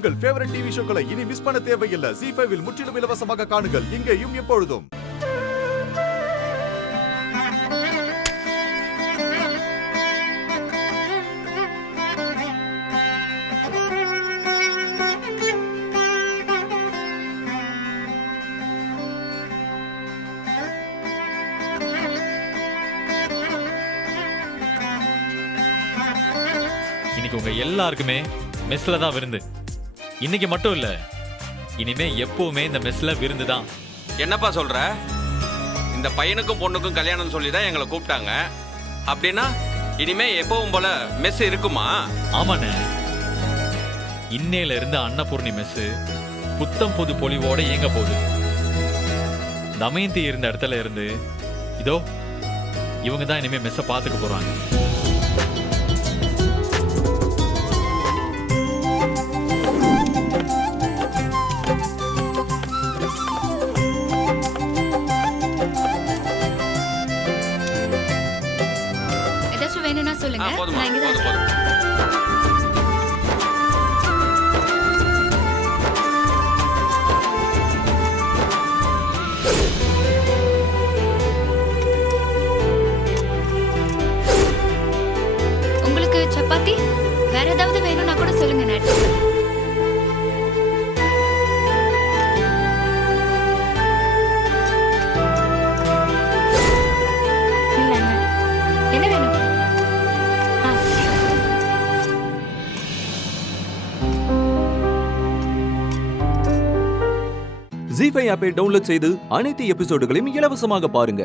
உங்கள் favourite TV ஷோக்களை இனி miss பண்ண தேவையில்லை. ZEE5 இல் முற்றிலும் இலவசமாக காணுங்கள். இங்கேயும் எப்பொழுதும். இன்னைக்கு உங்க எல்லாருக்குமே மெஸ்ல தான் விருந்து. இன்னைக்கு மட்டும் இல்ல, இனிமே எப்பவுமே இந்த மெஸ்ல விருந்து தான். என்னப்பா சொல்ற? இந்த பையனுக்கும் பொண்ணுக்கும் கல்யாணம் சொல்லி தான் எங்களை கூப்பிட்டாங்க. அப்படின்னா இனிமே எப்பவும் போல மெஸ் இருக்குமா? ஆமாண்ணே, இன்னையில இருந்து அன்னபூர்ணி மெஸ் புத்தம் புது பொலிவோட இயங்க போகுது. தமயந்தி இருந்த இடத்துல இருந்து இதோ இவங்க தான் இனிமே மெஸ்ஸை பார்த்துக்க போறாங்க. சொல்லுங்க. போதுமா, நான் இங்க தான் போதும், போதும். உங்களுக்கு சப்பாத்தி வேற ஏதாவது வேணும்னா கூட சொல்லுங்க. நான் எடுத்துக்கிறேன். என்ன வேணும்? ZEE5 ஆப்பை டவுன்லோட் செய்து அனைத்து எபிசோடுகளையும் இலவசமாக பாருங்க.